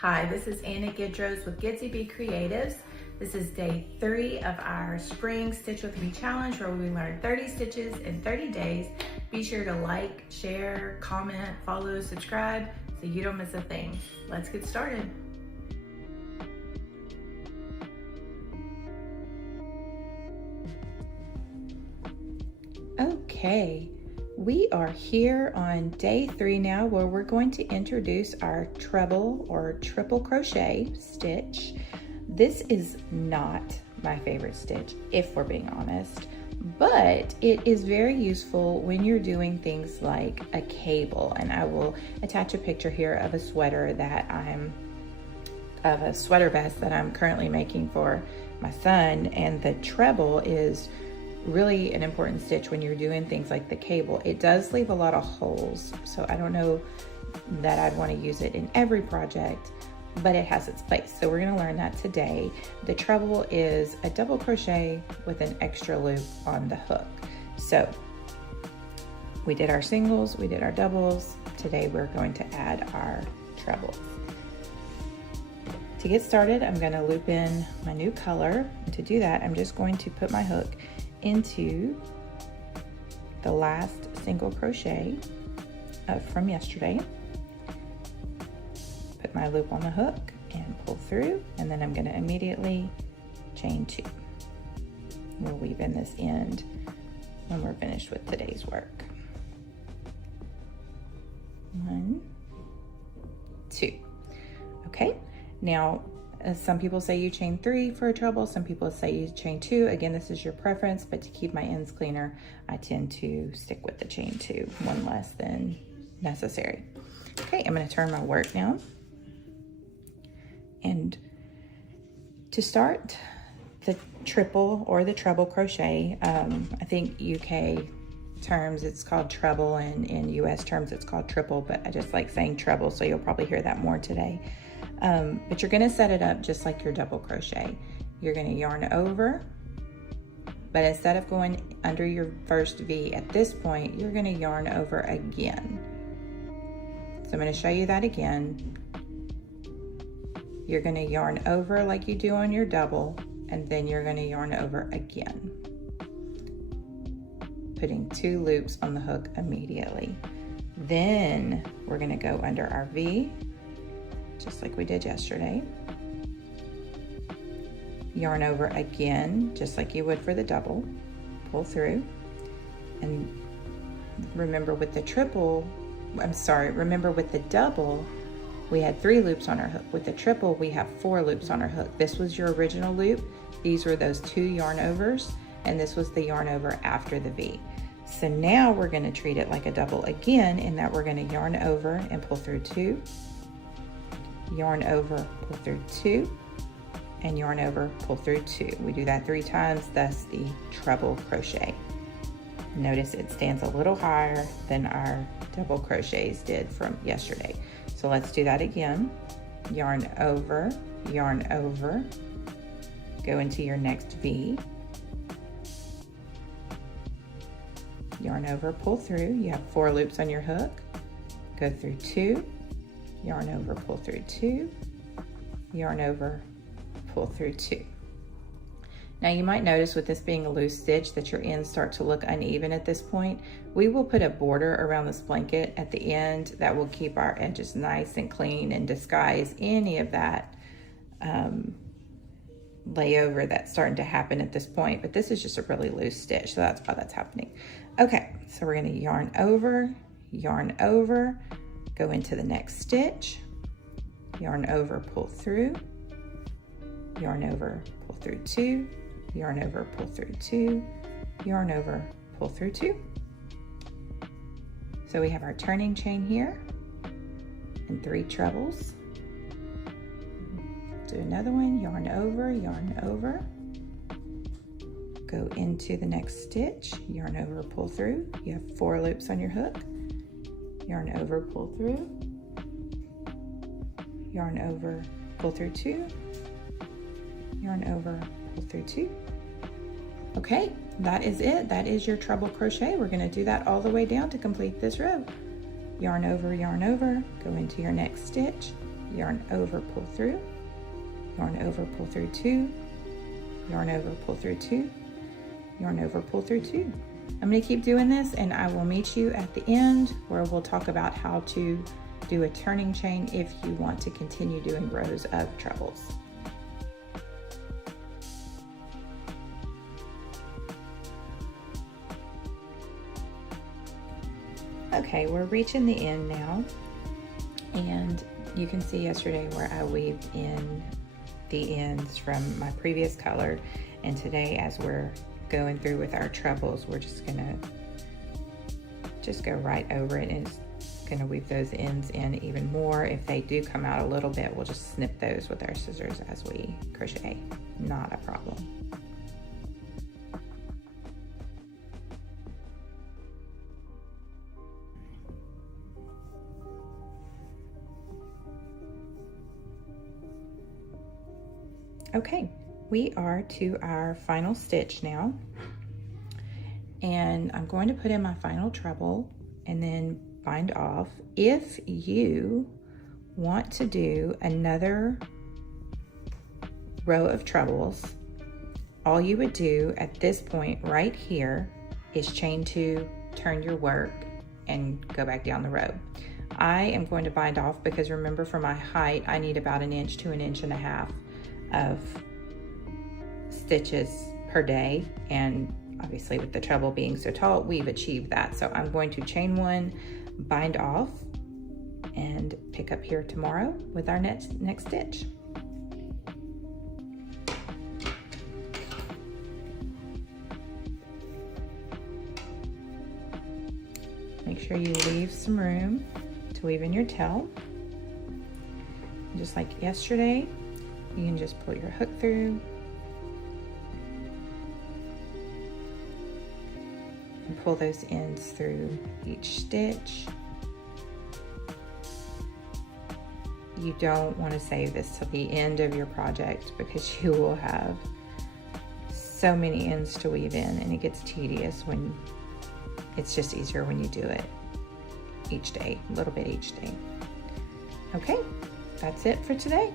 Hi, this is Anna Gidros with GidzyBee Creatives. This is day 3 of our Spring Stitch With Me challenge where we learn 30 stitches in 30 days. Be sure to like, share, comment, follow, subscribe so you don't miss a thing. Let's get started. Okay, we are here on day 3 now where we're going to introduce our treble or triple crochet stitch. This is not my favorite stitch, if we're being honest, but it is very useful when you're doing things like a cable. And I will attach a picture here of a sweater of a sweater vest that I'm currently making for my son, and the treble is really an important stitch when you're doing things like the cable. It does leave a lot of holes, so I don't know that I'd want to use it in every project, but it has its place. So we're going to learn that today. The treble is a double crochet with an extra loop on the hook. So we did our singles, we did our doubles. Today we're going to add our trebles. To get started, I'm going to loop in my new color. And to do that, I'm just going to put my hook into the last single crochet from yesterday. Put my loop on the hook and pull through, and then I'm going to immediately chain 2. We'll weave in this end when we're finished with today's work. 1, 2. Okay, now some people say you chain 3 for a treble, some people say you chain 2. Again, this is your preference, but to keep my ends cleaner, I tend to stick with the chain 2, one less than necessary. Okay, I'm going to turn my work now. And to start the triple or the treble crochet, I think UK terms it's called treble, and in US terms it's called triple, but I just like saying treble, so you'll probably hear that more today. But you're going to set it up just like your double crochet. You're going to yarn over, but instead of going under your first V at this point, you're going to yarn over again. So I'm going to show you that again. You're going to yarn over like you do on your double, and then you're going to yarn over again, putting 2 loops on the hook immediately. Then we're going to go under our V, just like we did yesterday. Yarn over again, just like you would for the double. Pull through. And remember with the double, we had 3 loops on our hook. With the triple, we have 4 loops on our hook. This was your original loop. These were those 2 yarn overs, and this was the yarn over after the V. So now we're going to treat it like a double again, in that we're going to yarn over and pull through 2, yarn over, pull through 2, and yarn over, pull through 2. We do that 3 times, thus the treble crochet. Notice it stands a little higher than our double crochets did from yesterday. So let's do that again. Yarn over, go into your next V, yarn over, pull through. You have 4 loops on your hook. Go through 2, yarn over, pull through 2, yarn over, pull through 2. Now you might notice with this being a loose stitch that your ends start to look uneven at this point. We will put a border around this blanket at the end that will keep our edges nice and clean and disguise any of that layover that's starting to happen at this point. But this is just a really loose stitch, so that's why that's happening. Okay, so we're going to yarn over, go into the next stitch, yarn over, pull through, yarn over, pull through 2, yarn over, pull through 2, yarn over, pull through 2. So we have our turning chain here and 3 trebles. Do another one, yarn over, go into the next stitch, yarn over, pull through. You have 4 loops on your hook, yarn over, pull through, yarn over, pull through 2, yarn over, pull through 2. Okay, that is it. That is your treble crochet. We're going to do that all the way down to complete this row. Yarn over, go into your next stitch, yarn over, pull through, yarn over, pull through 2, yarn over, pull through 2, yarn over, pull through 2. I'm going to keep doing this, and I will meet you at the end where we'll talk about how to do a turning chain if you want to continue doing rows of trebles. Okay, we're reaching the end now, and you can see yesterday where I weaved in the ends from my previous color, and today as we're going through with our trebles, we're just gonna go right over it, and it's gonna weave those ends in even more. If they do come out a little bit, we'll just snip those with our scissors as we crochet. Not a problem. Okay, we are to our final stitch now, and I'm going to put in my final treble and then bind off. If you want to do another row of trebles, all you would do at this point right here is chain 2, turn your work, and go back down the row. I am going to bind off because remember, for my height, I need about 1 inch to 1.5 inches of stitches per day, and obviously with the treble being so tall, we've achieved that. So I'm going to chain 1, bind off, and pick up here tomorrow with our next stitch. Make sure you leave some room to weave in your tail. Just like yesterday, you can just pull your hook through and pull those ends through each stitch. You don't want to save this till the end of your project because you will have so many ends to weave in, and it gets tedious when it's just easier when you do it each day, a little bit each day. Okay, that's it for today.